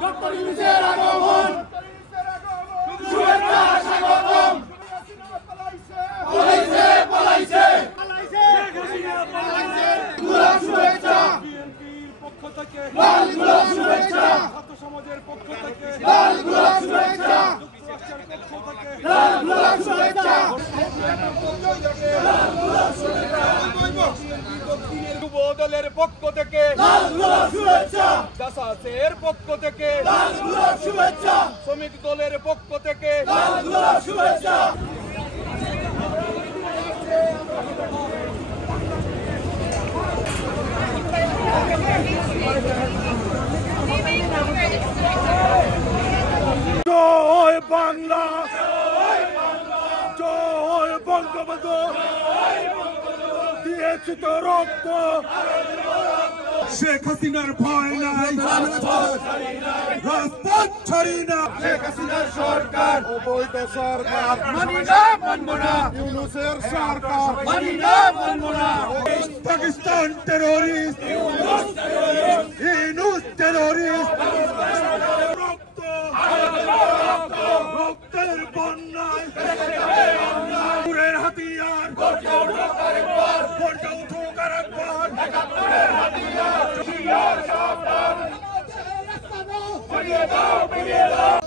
Doctor ইউনূসের আগমন শুভেচ্ছা স্বাগতম। পলাইছে পলাইছে পলাইছে গোলাপ শুভেচ্ছা বিএনপির পক্ষ থেকে লাল গোলাপ শুভেচ্ছা ছাত্র সমাজের পক্ষ থেকে লাল গোলাপ শুভেচ্ছা যুক্তরাষ্ট্রের পক্ষ থেকে লাল গোলাপ শুভেচ্ছা লাল গোলাপ শুভেচ্ছা যুব দলের পক্ষ থেকে লাল গোলাপ শুভেচ্ছা জাসাসের পক্ষ থেকে লাল গোলাপ শুভেচ্ছা শ্রমিক দলের পক্ষ থেকে লাল গোলাপ শুভেচ্ছা জয় বাংলা জয় বঙ্গবন্ধু দিয়েছি তো রক্ত শেখ হাসিনার ভয় নাই রাজপথ ছাড়ি না শেখ হাসিনার সরকার অবৈধ সরকার মানি না মানব না ইউনূসের সরকার মানি না মানব না পাকিস্তান টেররিস্ট ইউনূস টেররিস্ট রক্তের বন্যায় পুরের হাতিয়ার গর্জে উঠুক আরেকবার ফিরিয়ে দাও